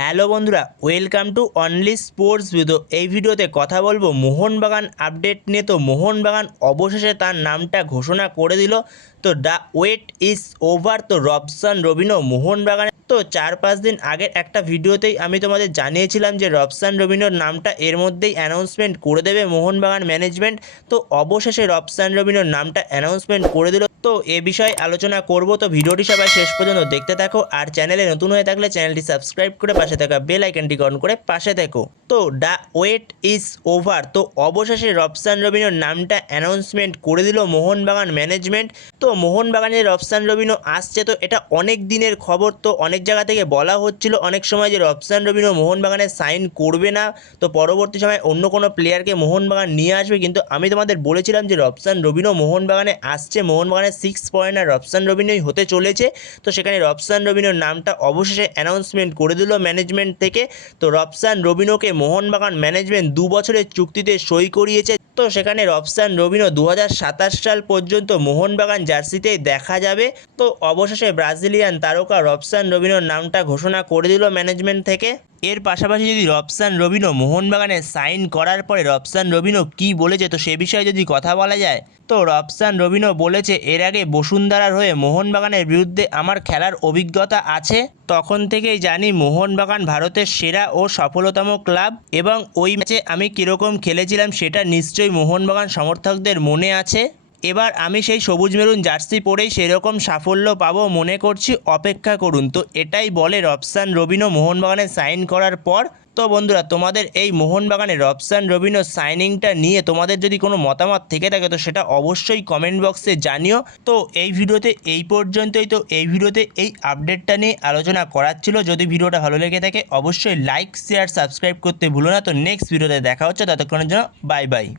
Hello বন্ধুরা, welcome to only sports video এই ভিডিওতে কথা বলব মোহনবাগান আপডেট নিয়ে। তো মোহনবাগান অবশেষে তার নামটা ঘোষণা করে দিল। তো দ্য ওয়েট ইজ ওভার তো রবসান রবিনো মোহনবাগানে। তো চার পাঁচ দিন আগের একটা ভিডিওতেই আমি তোমাদের জানিয়েছিলাম যে রবসান রবিনোর নামটা এর মধ্যেই অ্যানাউন্সমেন্ট করে দেবে মোহনবাগান ম্যানেজমেন্ট তো অবশেষে রবসান রবিনোর নামটা অ্যানাউন্সমেন্ট করে দিল। তো এ বিষয়ে আলোচনা করব। তো ভিডিওটি সবাই শেষ পর্যন্ত দেখতে থাকো আর চ্যানেলে নতুন হয়ে থাকলে চ্যানেলটি সাবস্ক্রাইব করে পাশে থাকা বেল আইকনটি অন করে পাশে থাকো। তো দ্য ওয়েট ইজ ওভার। তো অবশেষে রবসান রবিনের নামটা অ্যানাউন্সমেন্ট করে দিল মোহনবাগান ম্যানেজমেন্ট। তো মোহনবাগানের রবসান রবিনো আসছে। তো এটা অনেক দিনের খবর। তো অনেক জায়গা থেকে বলা হচ্ছিল অনেক সময় যে রবসান রবিনো মোহনবাগানে সাইন করবে না। তো পরবর্তী সময় অন্য কোনো প্লেয়ারকে মোহনবাগান নিয়ে আসবে। কিন্তু আমি তোমাদের বলেছিলাম যে রবসান রবিনো মোহনবাগানে আসছে। মোহনবাগানের সিক্স পয়েন্ট আর রবসান রবিনোই হতে চলেছে। তো সেখানে রবসান রবিনোর নামটা অবশেষে অ্যানাউন্সমেন্ট করে দিল ম্যানেজমেন্ট থেকে। তো রবসান রবিনোকে মোহনবাগান ম্যানেজমেন্ট দু বছরের চুক্তিতে সই করিয়েছে। তো সেখানে রবসান রবিনো দু হাজার সাতাশ সাল পর্যন্ত মোহনবাগান জার্সিতেই দেখা যাবে। তো অবশেষে ব্রাজিলিয়ান তারকা রবসান রবিনোর নামটা ঘোষণা করে দিল ম্যানেজমেন্ট থেকে। এর পাশাপাশি যদি রবসান রবিনো মোহনবাগানে সাইন করার পরে রবসান রবিনো কি বলেছে, তো সে বিষয়ে যদি কথা বলা যায়, তো রবসান রবিনো বলেছে, এর আগে বসুন্ধরার হয়ে মোহনবাগানের বিরুদ্ধে আমার খেলার অভিজ্ঞতা আছে। তখন থেকেই জানি মোহনবাগান ভারতের সেরা ও সফলতম ক্লাব এবং ওই ম্যাচে আমি কীরকম খেলেছিলাম সেটা নিশ্চয়ই মোহনবাগান সমর্থকদের মনে আছে। এবার আমি সেই সবুজ মেরুন জার্সি পরেই সেরকম সাফল্য পাবো মনে করছি, অপেক্ষা করুন। তো এটাই বলে রবসান রবিনো মোহনবাগানে সাইন করার পর। তো বন্ধুরা, তোমাদের এই মোহনবাগানে রবসান রবিনো সাইনিংটা নিয়ে তোমাদের যদি কোনো মতামত থেকে থাকে, তো সেটা অবশ্যই কমেন্ট বক্সে জানিও। তো এই ভিডিওতে এই পর্যন্তই। তো এই ভিডিওতে এই আপডেটটা নিয়ে আলোচনা করার ছিল। যদি ভিডিওটা ভালো লেগে থাকে, অবশ্যই লাইক, শেয়ার, সাবস্ক্রাইব করতে ভুলো না। তো নেক্সট ভিডিওতে দেখা হচ্ছে। ততক্ষণের জন্য বাই বাই